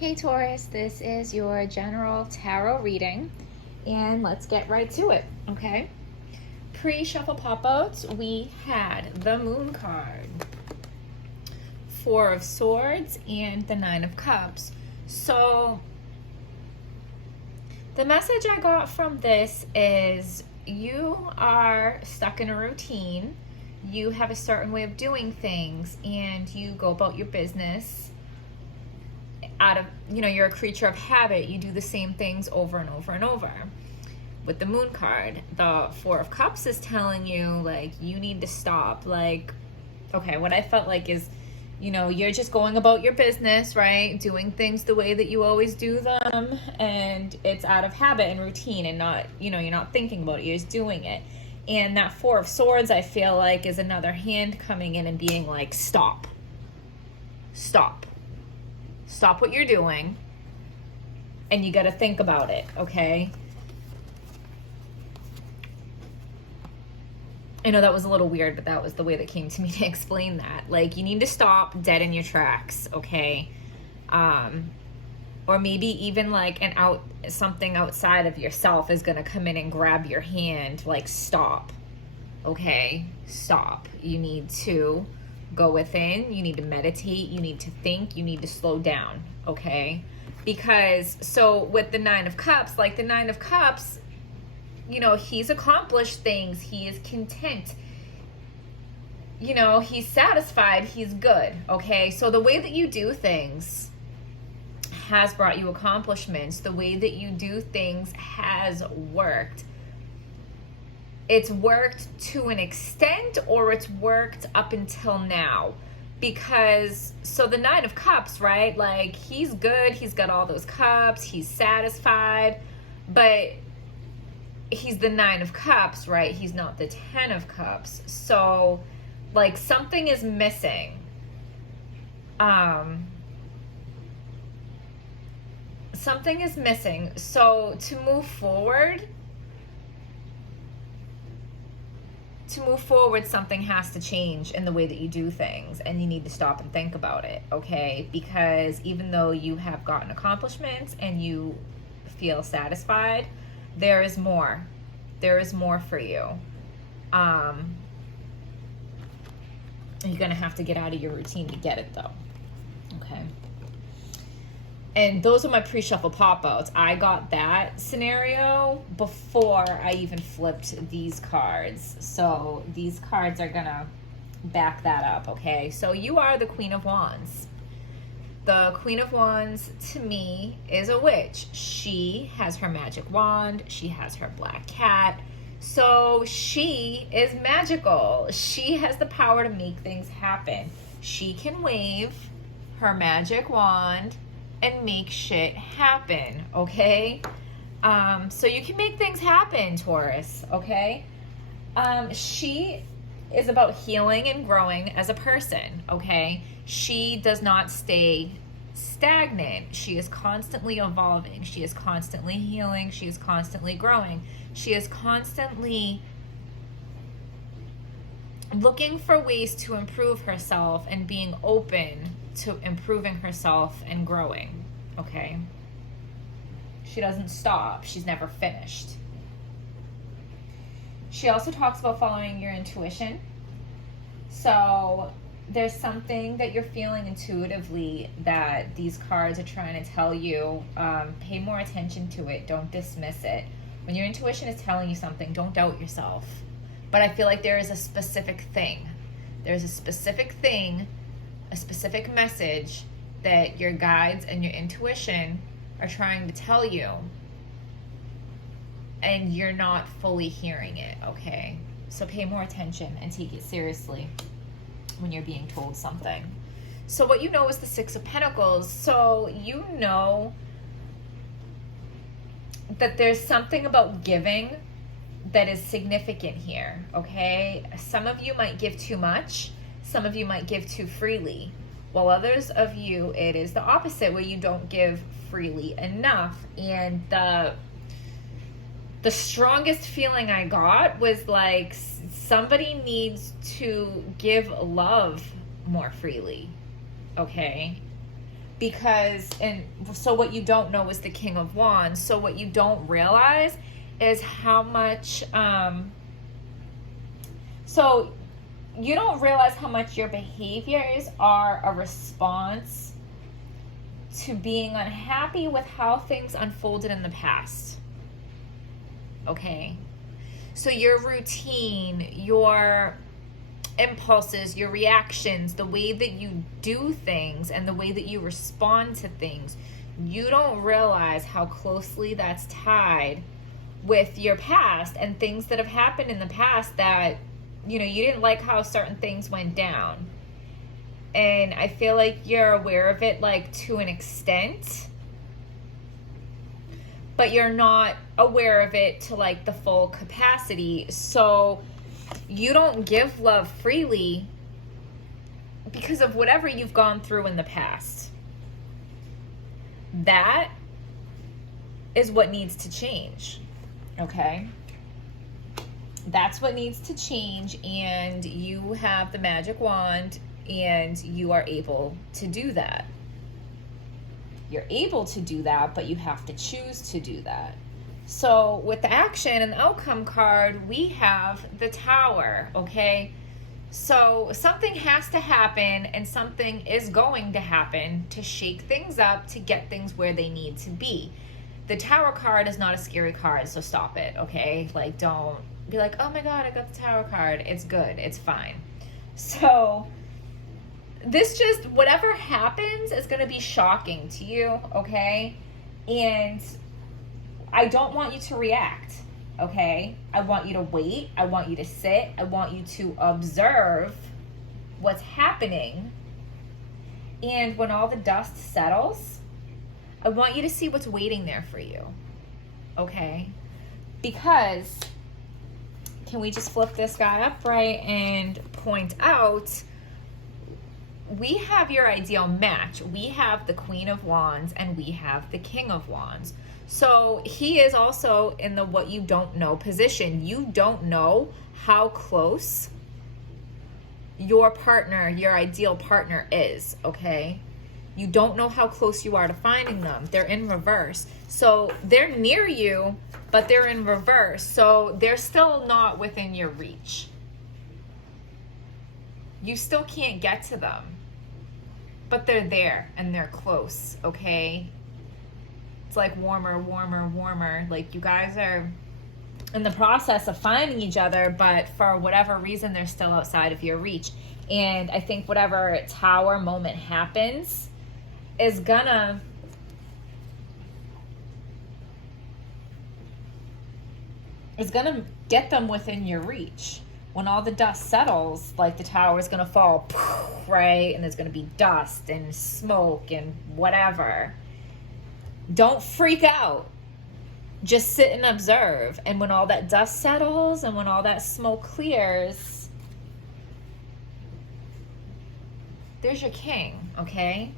Hey Taurus, this is your general tarot reading, and let's get right to it, okay? Pre-shuffle pop-outs, we had the Moon card, Four of Swords, and the Nine of Cups. So, the message I got from this is you are stuck in a routine, you have a certain way of doing things, and you go about your business out of, you're a creature of habit. You do the same things over and over and over. With the Moon card, the Four of Cups is telling you, like, you need to stop. Like, okay, what I felt like is, you're just going about your business, right? Doing things the way that you always do them, and it's out of habit and routine, and not, you're not thinking about it, you're just doing it. And that Four of Swords, I feel like, is another hand coming in and being like, stop. Stop what you're doing, and you got to think about it, okay? I know that was a little weird, but that was the way that came to me to explain that. Like, you need to stop dead in your tracks, okay? Or maybe even like something outside of yourself is going to come in and grab your hand. Like, stop, okay? Stop. You need to go within, you need to meditate, you need to think, you need to slow down, okay? Because, so with the Nine of Cups, like the Nine of Cups, he's accomplished things, he is content, he's satisfied, he's good, okay? So the way that you do things has brought you accomplishments. The way that you do things has worked. It's worked to an extent, or it's worked up until now. Because, so the Nine of Cups, right? Like, he's good, he's got all those cups, he's satisfied, but he's the Nine of Cups, right? He's not the Ten of Cups. So, like, something is missing. Something is missing. So, to move forward, something has to change in the way that you do things, and you need to stop and think about it, okay? Because even though you have gotten accomplishments and you feel satisfied, there is more. There is more for you. You're gonna have to get out of your routine to get it, though, okay? And those are my pre-shuffle pop-outs. I got that scenario before I even flipped these cards. So these cards are gonna back that up, okay? So you are the Queen of Wands. The Queen of Wands, to me, is a witch. She has her magic wand. She has her black cat. So she is magical. She has the power to make things happen. She can wave her magic wand and make shit happen, okay? So you can make things happen, Taurus, okay? She is about healing and growing as a person, okay? She does not stay stagnant. She is constantly evolving. She is constantly healing. She is constantly growing. She is constantly looking for ways to improve herself and being open to improving herself and growing, okay? She doesn't stop. She's never finished. She also talks about following your intuition. So there's something that you're feeling intuitively that these cards are trying to tell you. Pay more attention to it. Don't dismiss it. When your intuition is telling you something, don't doubt yourself. But I feel like there is a specific thing. There's a specific thing, a specific message that your guides and your intuition are trying to tell you, and you're not fully hearing it, okay? So pay more attention and take it seriously when you're being told something. So what you know is the Six of Pentacles. So you know that there's something about giving that is significant here, okay? Some of you might give too much. Some of you might give too freely. While others of you, it is the opposite, where you don't give freely enough. And the strongest feeling I got was like somebody needs to give love more freely, okay? Because, and so what you don't know is the King of Wands. So what you don't realize is how much, so you don't realize how much your behaviors are a response to being unhappy with how things unfolded in the past. Okay? So your routine, your impulses, your reactions, the way that you do things and the way that you respond to things, you don't realize how closely that's tied with your past and things that have happened in the past that, you know, you didn't like how certain things went down. And I feel like you're aware of it, like, to an extent, but you're not aware of it to, like, the full capacity. So you don't give love freely because of whatever you've gone through in the past. That is what needs to change, okay? That's what needs to change, and you have the magic wand, and you are able to do that. You're able to do that, but you have to choose to do that. So with the action and the outcome card, we have the Tower, okay? So something has to happen, and something is going to happen to shake things up, to get things where they need to be. The Tower card is not a scary card, so stop it, okay? Like, don't be like, oh my God, I got the Tower card. It's good, it's fine. So this just, whatever happens is going to be shocking to you, okay? And I don't want you to react, okay? I want you to wait. I want you to sit. I want you to observe what's happening. And when all the dust settles, I want you to see what's waiting there for you, okay? Because, can we just flip this guy upright and point out, we have your ideal match. We have the Queen of Wands and we have the King of Wands. So he is also in the what you don't know position. You don't know how close your partner, your ideal partner is, okay? You don't know how close you are to finding them. They're in reverse. So they're near you, but they're in reverse. So they're still not within your reach. You still can't get to them, but they're there and they're close, okay? It's like warmer, warmer, warmer. Like, you guys are in the process of finding each other, but for whatever reason, they're still outside of your reach. And I think whatever Tower moment happens is gonna get them within your reach. When all the dust settles, like, the Tower is gonna fall, right? And there's gonna be dust and smoke and whatever. Don't freak out. Just sit and observe. And when all that dust settles and when all that smoke clears, there's your king, okay?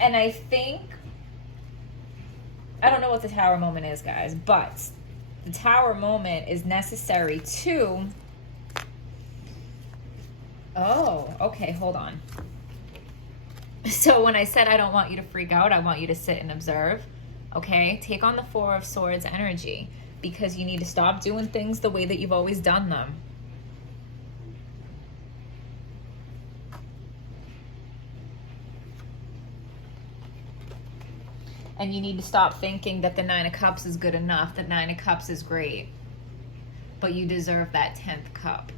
And I think, I don't know what the Tower moment is, guys, but the Tower moment is necessary to, oh, okay, hold on. So when I said I don't want you to freak out, I want you to sit and observe, okay? Take on the Four of Swords energy, because you need to stop doing things the way that you've always done them. And you need to stop thinking that the Nine of Cups is good enough, that Nine of Cups is great, but you deserve that 10th cup.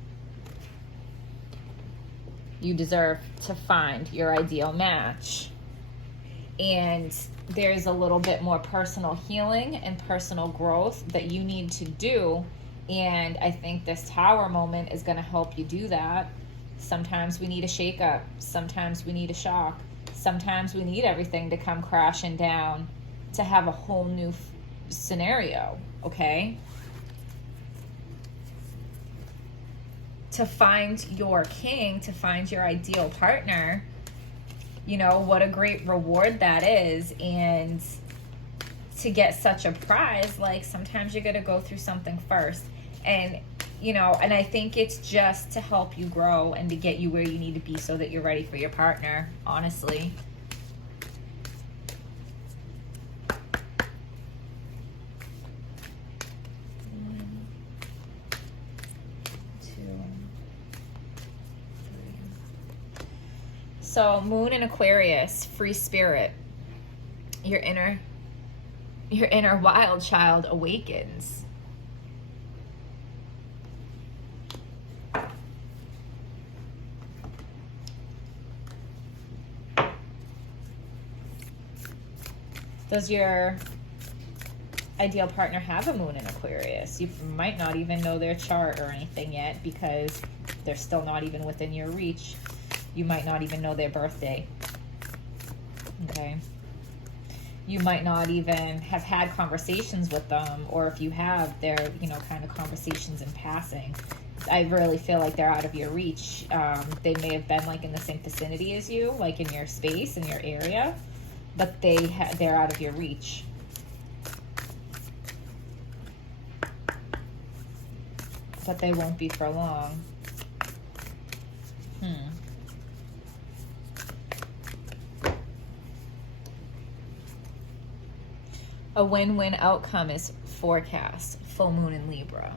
You deserve to find your ideal match. And there's a little bit more personal healing and personal growth that you need to do. And I think this Tower moment is going to help you do that. Sometimes we need a shakeup. Sometimes we need a shock. Sometimes we need everything to come crashing down to have a whole new scenario, okay? To find your king, to find your ideal partner, you know, what a great reward that is. And to get such a prize, like, sometimes you're going to go through something first. And you know, and I think it's just to help you grow and to get you where you need to be so that you're ready for your partner, honestly. One, two, three. So Moon in Aquarius, free spirit. Your inner wild child awakens. Does your ideal partner have a moon in Aquarius? You might not even know their chart or anything yet because they're still not even within your reach. You might not even know their birthday. Okay. You might not even have had conversations with them, or if you have, they're, you know, kind of conversations in passing. I really feel like they're out of your reach. They may have been like in the same vicinity as you, like in your space, in your area, but they're out of your reach. But they won't be for long. A win-win outcome is forecast. Full moon in Libra.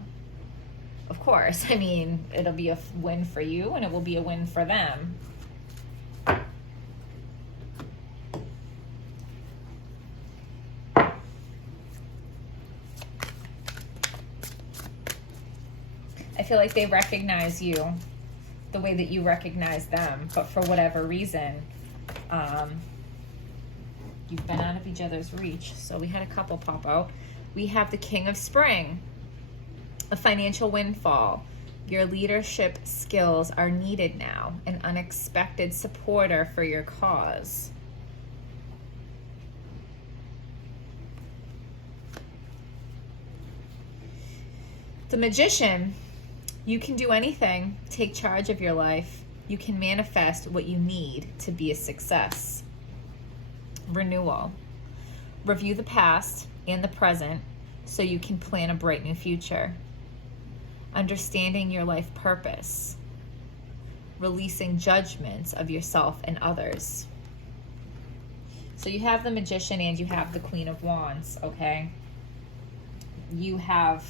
Of course, I mean, it'll be a win for you and it will be a win for them. I feel like they recognize you the way that you recognize them, but for whatever reason, you've been out of each other's reach. So we had a couple pop out. We have the King of Spring, a financial windfall. Your leadership skills are needed now, an unexpected supporter for your cause. The Magician, you can do anything. Take charge of your life. You can manifest what you need to be a success. Renewal. Review the past and the present so you can plan a bright new future. Understanding your life purpose. Releasing judgments of yourself and others. So you have the Magician and you have the Queen of Wands, okay? You have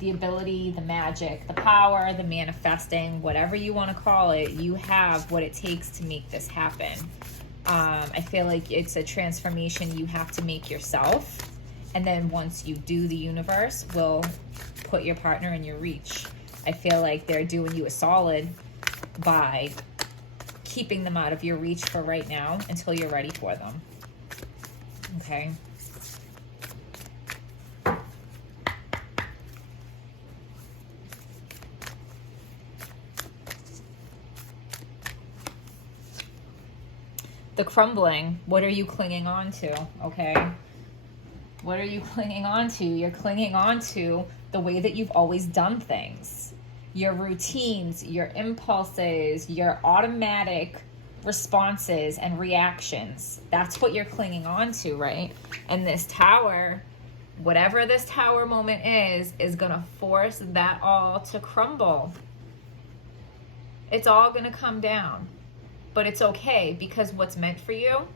the ability, the magic, the power, the manifesting, whatever you want to call it. You have what it takes to make this happen. I feel like it's a transformation you have to make yourself. And then once you do, the universe will put your partner in your reach. I feel like they're doing you a solid by keeping them out of your reach for right now until you're ready for them. Okay. The crumbling, what are you clinging on to, okay? What are you clinging on to? You're clinging on to the way that you've always done things. Your routines, your impulses, your automatic responses and reactions. That's what you're clinging on to, right? And this tower, whatever this tower moment is gonna force that all to crumble. It's all gonna come down. But it's okay, because what's meant for you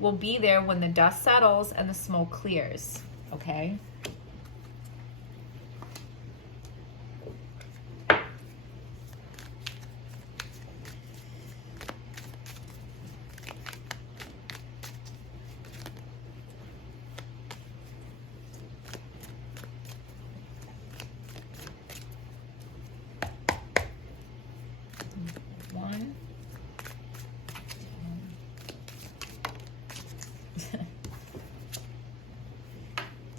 will be there when the dust settles and the smoke clears, okay? One.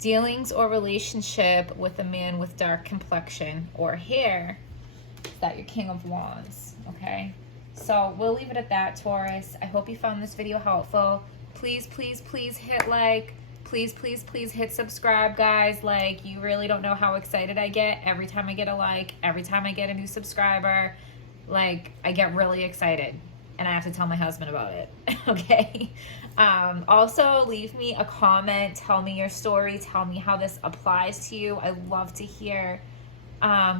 Dealings or relationship with a man with dark complexion or hair. Is that your King of Wands? Okay. So we'll leave it at that, Taurus. I hope you found this video helpful. Please, please, please hit like. Please, please, please hit subscribe, guys. Like, you really don't know how excited I get every time I get a like, every time I get a new subscriber. Like, I get really excited. and I have to tell my husband about it. Okay. Also, leave me a comment. Tell me your story. Tell me how this applies to you. I love to hear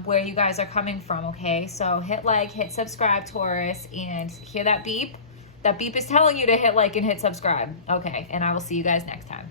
where you guys are coming from. Okay. So hit like, hit subscribe, Taurus, and hear that beep. That beep is telling you to hit like and hit subscribe. Okay. And I will see you guys next time.